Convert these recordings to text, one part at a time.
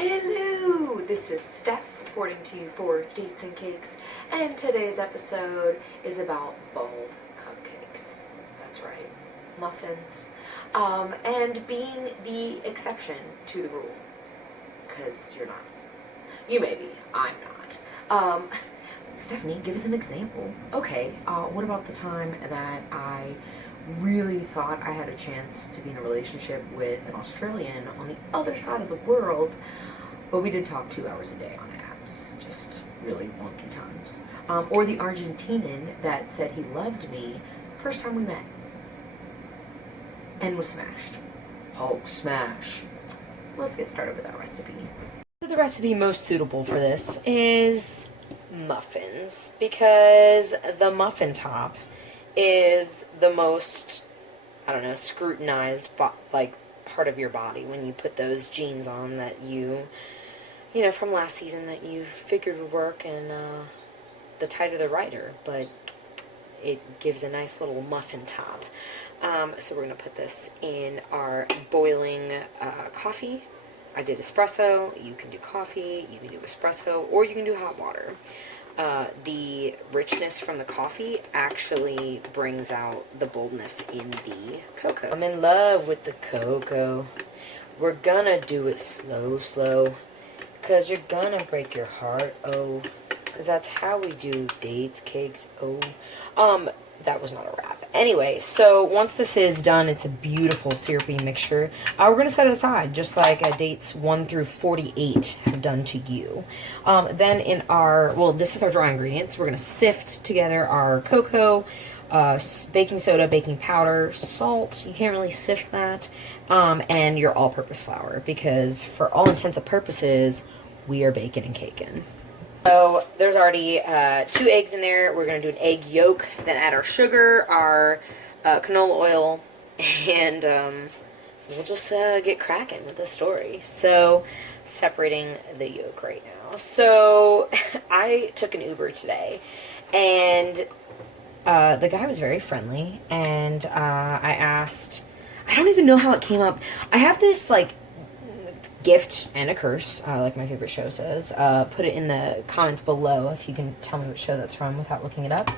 Hello, this is Steph reporting to you for Dates and Cakes, and today's episode is about bald cupcakes. That's right, muffins, and being the exception to the rule, because you're not. You may be, I'm not. Stephanie, give us an example. Okay, what about the time that I really thought I had a chance to be in a relationship with an Australian on the other side of the world, but we did talk 2 hours a day on apps, just really wonky times. Or the Argentinian that said he loved me first time we met and was smashed. Hulk smash. Let's get started with our recipe. So the recipe most suitable for this is muffins, because the muffin top is the most, I don't know, scrutinized part of your body when you put those jeans on that you know, from last season that you figured would work, and the tighter the rider, but it gives a nice little muffin top. So we're going to put this in our boiling coffee. I did espresso. You can do coffee, you can do espresso, or you can do hot water. The richness from the coffee actually brings out the boldness in the cocoa. I'm in love with the cocoa. We're gonna do it slow, because you're gonna break your heart, oh. Because that's how we do dates, cakes, oh. That was not a wrap. Anyway, so once this is done, it's a beautiful syrupy mixture. We're going to set it aside, just like dates 1 through 48 have done to you. Then in our, this is our dry ingredients. We're going to sift together our cocoa, baking soda, baking powder, salt. You can't really sift that. And your all-purpose flour, because for all intents and purposes, we are baking and caking. So there's already 2 eggs in there. We're going to do an egg yolk, then add our sugar, our canola oil, and we'll just get cracking with the story. So separating the yolk right now. So I took an Uber today, and the guy was very friendly, and I asked, I don't even know how it came up. I have this gift and a curse, like my favorite show says. Put it in the comments below if you can tell me what show that's from without looking it up.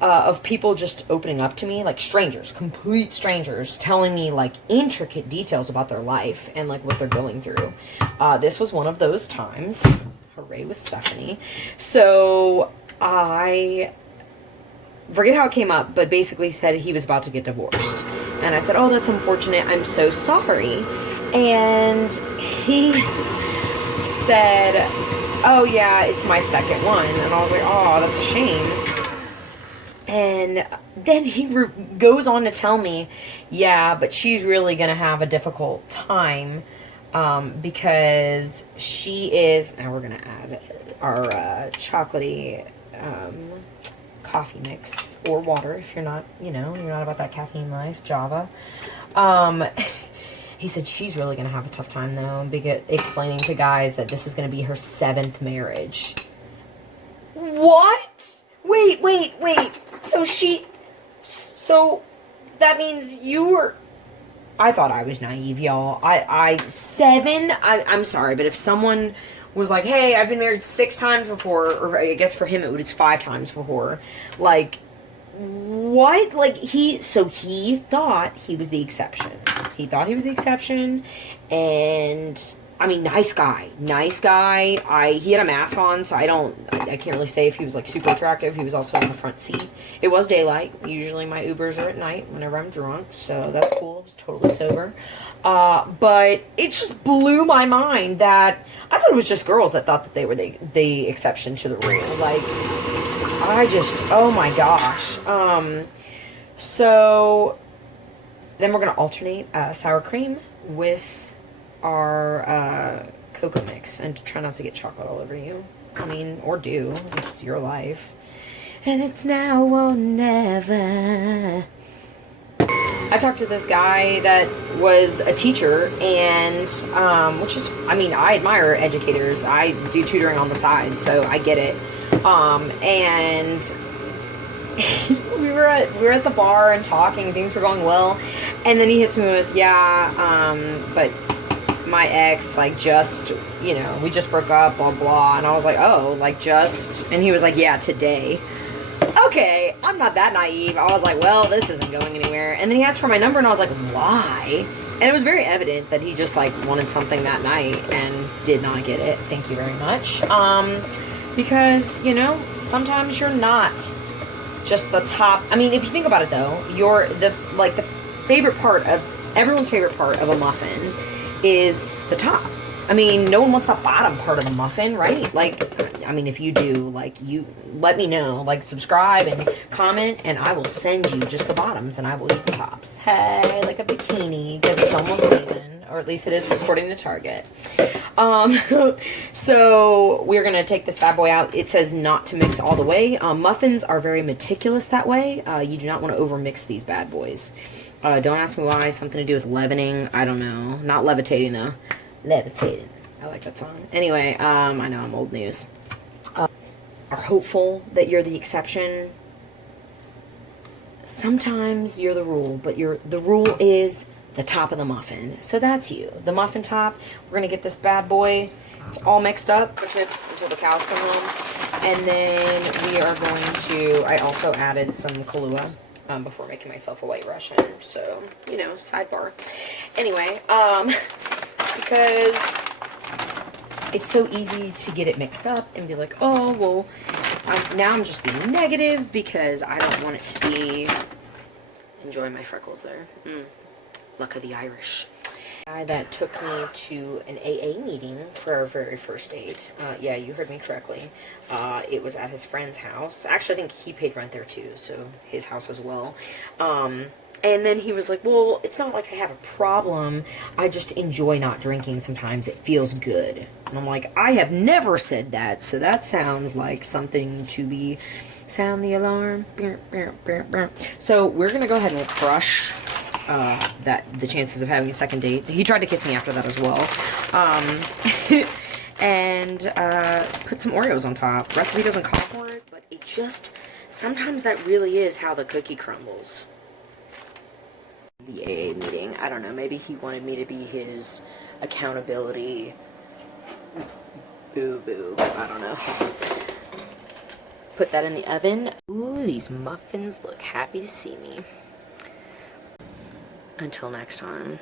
Of people just opening up to me, like strangers, complete strangers, telling me intricate details about their life and what they're going through. This was one of those times. Hooray with Stephanie. So I forget how it came up, but basically said he was about to get divorced. And I said, oh, that's unfortunate. I'm so sorry. And he said, oh, yeah, it's my second one. And I was like, oh, that's a shame. And then he goes on to tell me, yeah, but she's really going to have a difficult time because she is, now we're going to add our chocolatey coffee mix or water if you're not, you're not about that caffeine life, Java. He said she's really going to have a tough time though, explaining to guys that this is going to be her 7th marriage. What? Wait. So that means you were, I thought I was naive, y'all. I'm sorry, but if someone was like, hey, I've been married 6 times before, or I guess for him it was 5 times before. What? He thought he was the exception. He thought he was the exception, and I mean, nice guy. He had a mask on, so I can't really say if he was super attractive. He was also in the front seat. It was daylight. Usually my Ubers are at night whenever I'm drunk, so that's cool. I was totally sober. But it just blew my mind that I thought it was just girls that thought that they were the exception to the rule. Oh my gosh. So then we're going to alternate sour cream with our cocoa mix, and try not to get chocolate all over you. I mean, or do. It's your life. And it's now or never. I talked to this guy that was a teacher, and which is, I mean, I admire educators. I do tutoring on the side, so I get it. And we were at the bar and talking, things were going well, and then he hits me with, but my ex, like, just, you know, we just broke up, blah blah. And I was like, oh, like, just, and he was like, yeah, today. Okay, I'm not that naive. I was like, well, this isn't going anywhere. And then he asked for my number, and I was like, why? And it was very evident that he just, like, wanted something that night and did not get it. Thank you very much. Because, you know, sometimes you're not just the top. I mean, if you think about it, though, you're the favorite part of, everyone's favorite part of a muffin is the top. I mean, no one wants the bottom part of the muffin, right? Like, I mean, if you do, like, you let me know. Like, subscribe and comment, and I will send you just the bottoms, and I will eat the tops. Hey, like a bikini, because it's almost season, or at least it is according to Target. So we're gonna take this bad boy out. It says not to mix all the way. Muffins are very meticulous that way. You do not want to overmix these bad boys. Don't ask me why. Something to do with leavening. I don't know. Not levitating though. Levitating. I like that song. Anyway, I know I'm old news. Are hopeful that you're the exception. Sometimes you're the rule, but the rule is the top of the muffin. So that's you. The muffin top. We're gonna get this bad boy. It's all mixed up for chips until the cows come home. And then we are going to, I also added some Kahlua before making myself a white Russian. So, you know, sidebar. Anyway, because it's so easy to get it mixed up and be like, oh, well, now I'm just being negative because I don't want it to be, enjoy my freckles there. Luck of the Irish. Guy that took me to an AA meeting for our very first date. Yeah, you heard me correctly. It was at his friend's house. Actually, I think he paid rent there too, so his house as well. And then he was like, well, it's not like I have a problem. I just enjoy not drinking sometimes. It feels good. And I'm like, I have never said that. So that sounds like something to be, sound the alarm. So we're going to go ahead and crush the chances of having a second date. He tried to kiss me after that as well. And put some Oreos on top. Recipe doesn't call for it, but it just, sometimes that really is how the cookie crumbles. The AA meeting, I don't know, maybe he wanted me to be his accountability boo-boo, I don't know. Put that in the oven. Ooh, these muffins look happy to see me. Until next time.